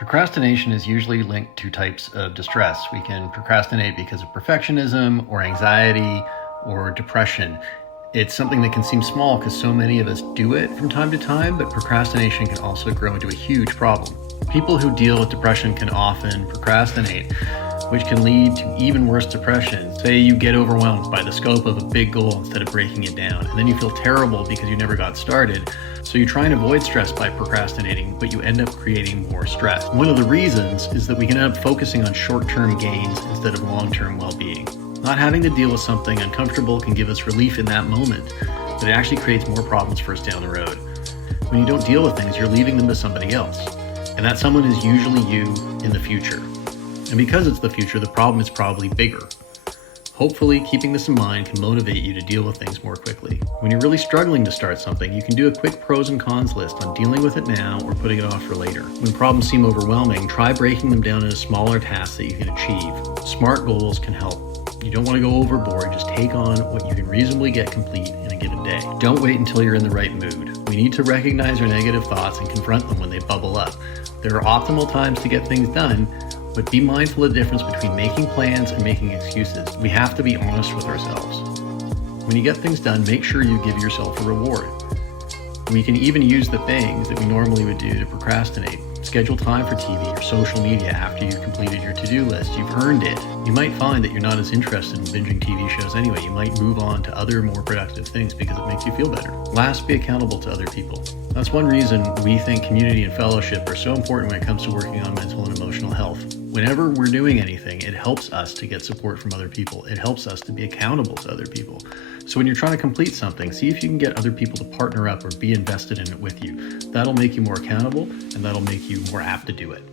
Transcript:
Procrastination is usually linked to types of distress. We can procrastinate because of perfectionism or anxiety or depression. It's something that can seem small because so many of us do it from time to time, but procrastination can also grow into a huge problem. People who deal with depression can often procrastinate, which can lead to even worse depression. Say you get overwhelmed by the scope of a big goal instead of breaking it down, and then you feel terrible because you never got started. So you try and avoid stress by procrastinating, but you end up creating more stress. One of the reasons is that we can end up focusing on short-term gains instead of long-term well-being. Not having to deal with something uncomfortable can give us relief in that moment, but it actually creates more problems for us down the road. When you don't deal with things, you're leaving them to somebody else, and that someone is usually you in the future. And because it's the future, the problem is probably bigger. Hopefully, keeping this in mind can motivate you to deal with things more quickly. When you're really struggling to start something, you can do a quick pros and cons list on dealing with it now or putting it off for later. When problems seem overwhelming, try breaking them down into smaller tasks that you can achieve. Smart goals can help. You don't want to go overboard, just take on what you can reasonably get complete in a given day. Don't wait until you're in the right mood. We need to recognize our negative thoughts and confront them when they bubble up. There are optimal times to get things done, but be mindful of the difference between making plans and making excuses. We have to be honest with ourselves. When you get things done, make sure you give yourself a reward. We can even use the things that we normally would do to procrastinate. Schedule time for TV or social media after you've completed your to-do list. You've earned it. You might find that you're not as interested in binging TV shows anyway. You might move on to other more productive things because it makes you feel better. Last, be accountable to other people. That's one reason we think community and fellowship are so important when it comes to working on mental and emotional health. Whenever we're doing anything, it helps us to get support from other people. It helps us to be accountable to other people. So when you're trying to complete something, see if you can get other people to partner up or be invested in it with you. That'll make you more accountable, and that'll make you more apt to do it.